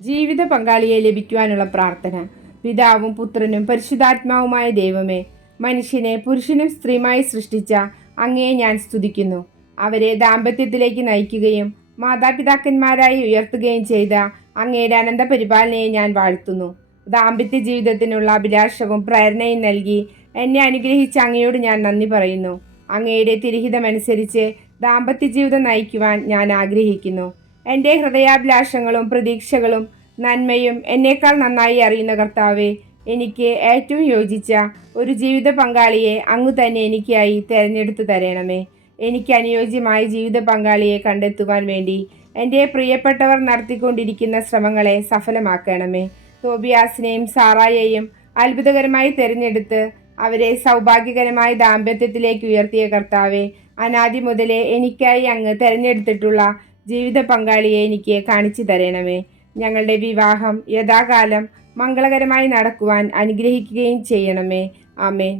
ജീവിത പങ്കാളിയെ ലഭിക്കുവാനുള്ള പ്രാർത്ഥന. പിതാവും പുത്രനും പരിശുദ്ധാത്മാവുമായ ദൈവമേ മനുഷ്യനെ പുരുഷനും സ്ത്രീയുമായി സൃഷ്ടിച്ച അങ്ങയെ ഞാൻ സ്തുതിക്കുന്നു. അവരെ ദാമ്പത്യത്തിലേക്ക് നയിക്കുകയും മാതാപിതാക്കന്മാരായി ഉയർത്തുകയും ചെയ്ത അങ്ങയുടെ അനന്ത പരിപാലനയെ ഞാൻ വാഴ്ത്തുന്നു. ദാമ്പത്യ ജീവിതത്തിനുള്ള അഭിലാഷവും പ്രേരണയും നൽകി എന്നെ അനുഗ്രഹിച്ച അങ്ങയോട് ഞാൻ നന്ദി പറയുന്നു. അങ്ങയുടെ തിരഹിതമനുസരിച്ച് ദാമ്പത്യ ജീവിതം നയിക്കുവാൻ ഞാൻ ആഗ്രഹിക്കുന്നു. എന്റെ ഹൃദയാഭിലാഷങ്ങളും പ്രതീക്ഷകളും നന്മയും എന്നേക്കാൾ നന്നായി അറിയുന്ന കർത്താവെ എനിക്ക് ഏറ്റവും യോജിച്ച ഒരു ജീവിത പങ്കാളിയെ അങ്ങ് തന്നെ എനിക്കായി തിരഞ്ഞെടുത്തു തരണമേ. എനിക്ക് അനുയോജ്യമായ ജീവിത പങ്കാളിയെ കണ്ടെത്തുവാൻ വേണ്ടി എന്റെ പ്രിയപ്പെട്ടവർ നടത്തിക്കൊണ്ടിരിക്കുന്ന ശ്രമങ്ങളെ സഫലമാക്കണമേ. തോബിയാസിനെയും സാറായെയും അത്ഭുതകരമായി തിരഞ്ഞെടുത്ത് അവരെ സൗഭാഗ്യകരമായ ദാമ്പത്യത്തിലേക്ക് ഉയർത്തിയ കർത്താവെ അനാദി മുതലേ എനിക്കായി അങ്ങ് തിരഞ്ഞെടുത്തിട്ടുള്ള ജീവിത പങ്കാളിയെ എനിക്ക് കാണിച്ചു തരണമേ. ഞങ്ങളുടെ വിവാഹം യഥാകാലം മംഗളകരമായി നടക്കുവാൻ അനുഗ്രഹിക്കുകയും ചെയ്യണമേ. ആമേൻ.